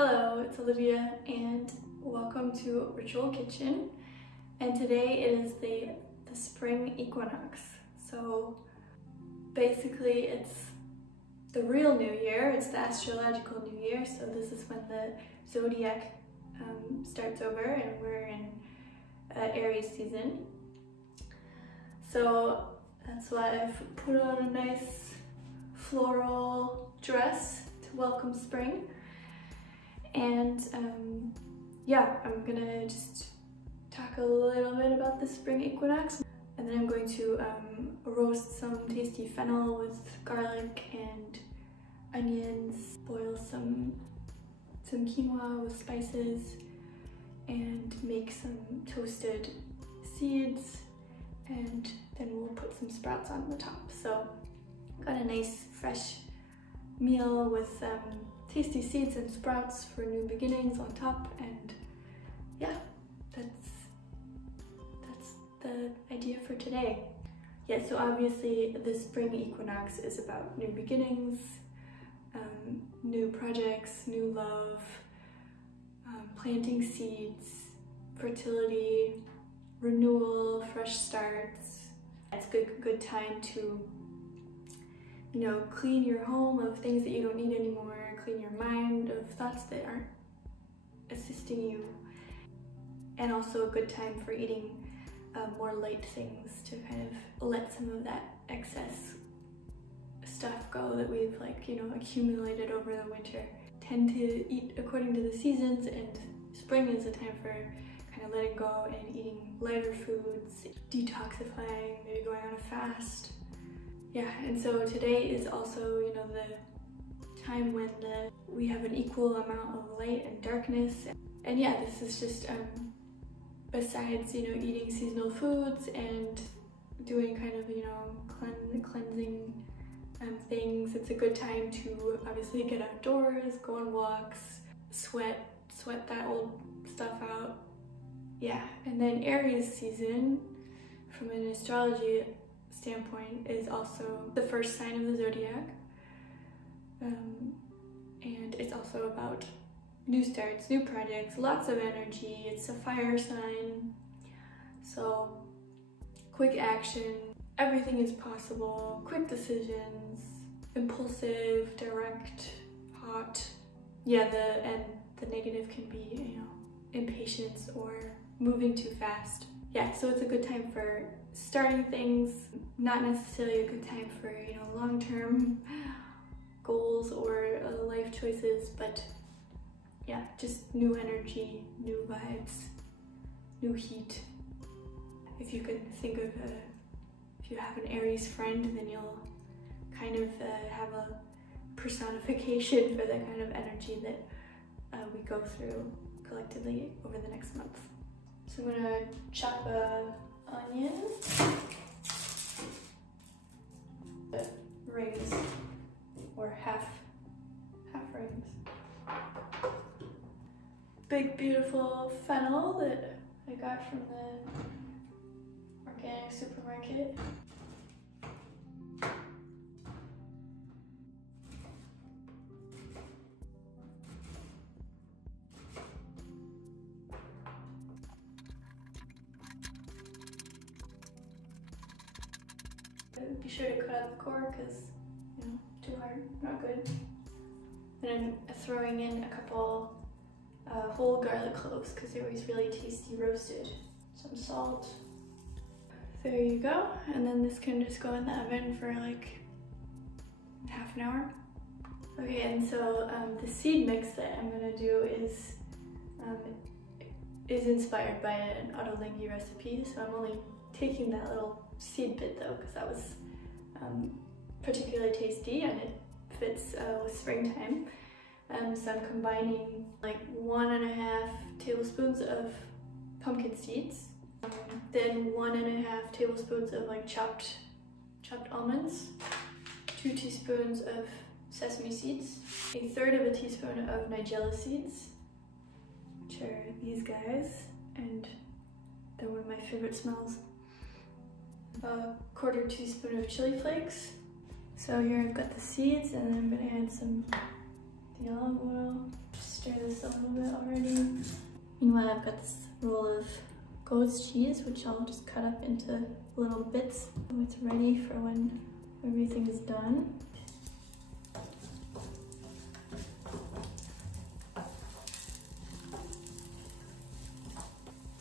Hello, it's Olivia and welcome to Ritual Kitchen. And today is the spring equinox. So basically it's the real new year, it's the astrological new year. So this is when the zodiac starts over and we're in Aries season. So that's why I've put on a nice floral dress to welcome spring. And yeah, I'm gonna just talk a little bit about the spring equinox, and then I'm going to roast some tasty fennel with garlic and onions, boil some quinoa with spices, and make some toasted seeds, and then we'll put some sprouts on the top. So got a nice fresh meal with tasty seeds and sprouts for new beginnings on top, and yeah, that's the idea for today. Yeah, so obviously the spring equinox is about new beginnings, new projects, new love, planting seeds, fertility, renewal, fresh starts. It's a good time to, you know, clean your home of things that you don't need anymore, clean your mind of thoughts that aren't assisting you, and also a good time for eating more light things to kind of let some of that excess stuff go that we've accumulated over the winter. Tend to eat according to the seasons, and spring is a time for kind of letting go and eating lighter foods, detoxifying, maybe going on a fast. Yeah, and so today is also, you know, the time when we have an equal amount of light and darkness. And yeah, this is just, besides, you know, eating seasonal foods and doing kind of, you know, cleansing things, it's a good time to obviously get outdoors, go on walks, sweat that old stuff out. Yeah, and then Aries season, from an astrology standpoint, is also the first sign of the zodiac, and it's also about new starts, new projects, lots of energy. It's a fire sign, so quick action, everything is possible, quick decisions, impulsive, direct, hot. Yeah, the negative can be, you know, impatience or moving too fast. Yeah, so it's a good time for starting things, not necessarily a good time for, you know, long-term goals or life choices, but yeah, just new energy, new vibes, new heat. If you can think of if you have an Aries friend, then you'll kind of have a personification for the kind of energy that we go through collectively over the next month. So I'm gonna chop onions, rings, or half rings. Big beautiful fennel that I got from the organic supermarket. Be sure to cut out the core because, you know, too hard, not good. And I'm throwing in a couple whole garlic cloves because they're always really tasty roasted. Some salt. There you go. And then this can just go in the oven for like half an hour. Okay, and so the seed mix that I'm gonna do is inspired by an autolingy recipe. So I'm only taking that little seed bit though, because that was particularly tasty and it fits with springtime. So I'm combining like 1.5 tablespoons of pumpkin seeds, then 1.5 tablespoons of like chopped almonds, 2 teaspoons of sesame seeds, 1/3 teaspoon of nigella seeds, which are these guys, and they're one of my favorite smells. A 1/4 teaspoon of chili flakes. So here I've got the seeds, and then I'm gonna add some the olive oil. Just stir this a little bit already. Meanwhile, I've got this roll of goat's cheese, which I'll just cut up into little bits. So it's ready for when everything is done.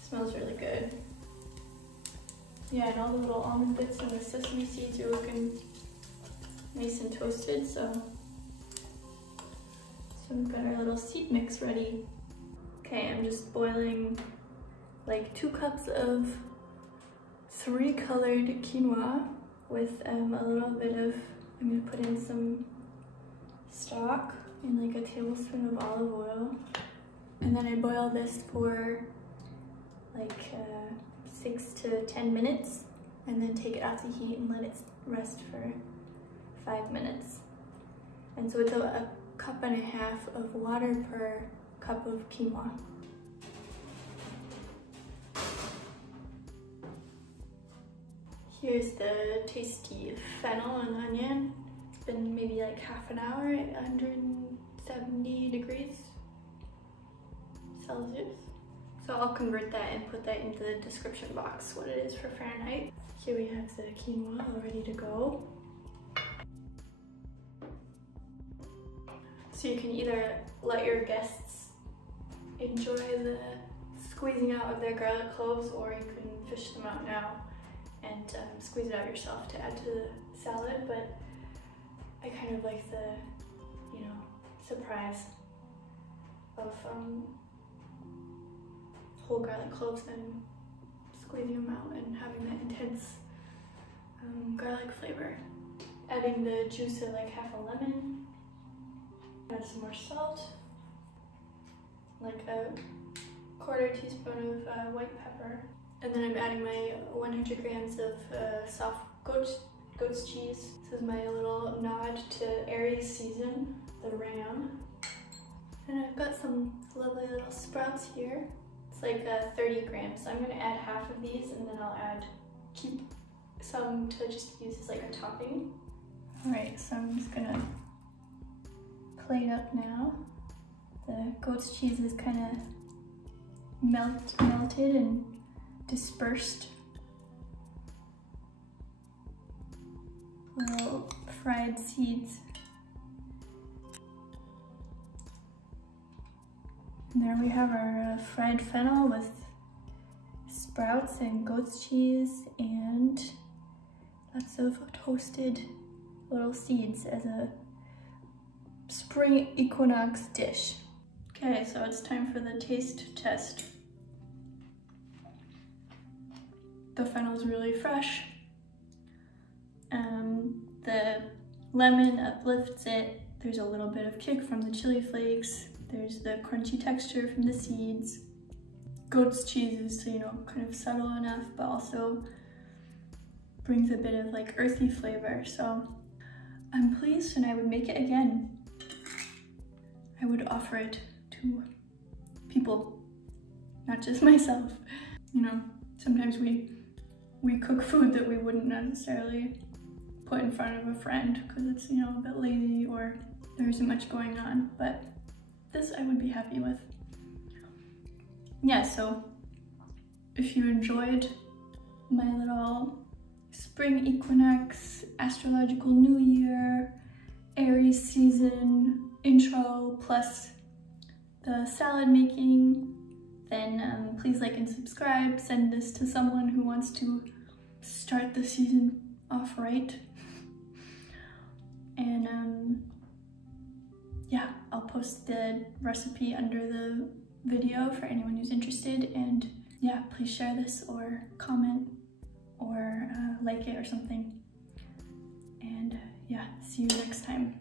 Smells really good. Yeah, and all the little almond bits and the sesame seeds are looking nice and toasted, so we've got our little seed mix ready. Okay, I'm just boiling like 2 cups of 3-colored quinoa with a little bit of, I'm gonna put in some stock and like a tablespoon of olive oil. And then I boil this for like 6 to 10 minutes and then take it off the heat and let it rest for 5 minutes. And so it's a cup and a half of water per cup of quinoa. Here's the tasty fennel and onion. It's been maybe like half an hour at 170 degrees Celsius. So I'll convert that and put that into the description box, what it is for Fahrenheit. Here we have the quinoa all ready to go. So you can either let your guests enjoy the squeezing out of their garlic cloves, or you can fish them out now and squeeze it out yourself to add to the salad. But I kind of like the, you know, surprise of whole garlic cloves and squeezing them out and having that intense garlic flavor. Adding the juice of like half a lemon. Add some more salt, like a 1/4 teaspoon of white pepper. And then I'm adding my 100 grams of soft goat's cheese. This is my little nod to Aries season, the ram. And I've got some lovely little sprouts here. It's like 30 grams. So I'm gonna add half of these and then I'll keep some to just use as like a topping. All right, so I'm just gonna plate up now. The goat's cheese is kind of melted and dispersed. Little fried seeds. And there we have our fried fennel with sprouts and goat's cheese and lots of toasted little seeds as a spring equinox dish. Okay, so it's time for the taste test. The fennel is really fresh. The lemon uplifts it. There's a little bit of kick from the chili flakes. There's the crunchy texture from the seeds. Goat's cheese is, you know, kind of subtle enough, but also brings a bit of like earthy flavor. So I'm pleased and I would make it again. I would offer it to people, not just myself. You know, sometimes we cook food that we wouldn't necessarily put in front of a friend because it's, you know, a bit lazy or there isn't much going on, but this I would be happy with. Yeah, so if you enjoyed my little spring equinox, astrological new year, Aries season intro plus the salad making, then please like and subscribe. Send this to someone who wants to start the season off right. And yeah, I'll post the recipe under the video for anyone who's interested. And yeah, please share this or comment or like it or something. And yeah, see you next time.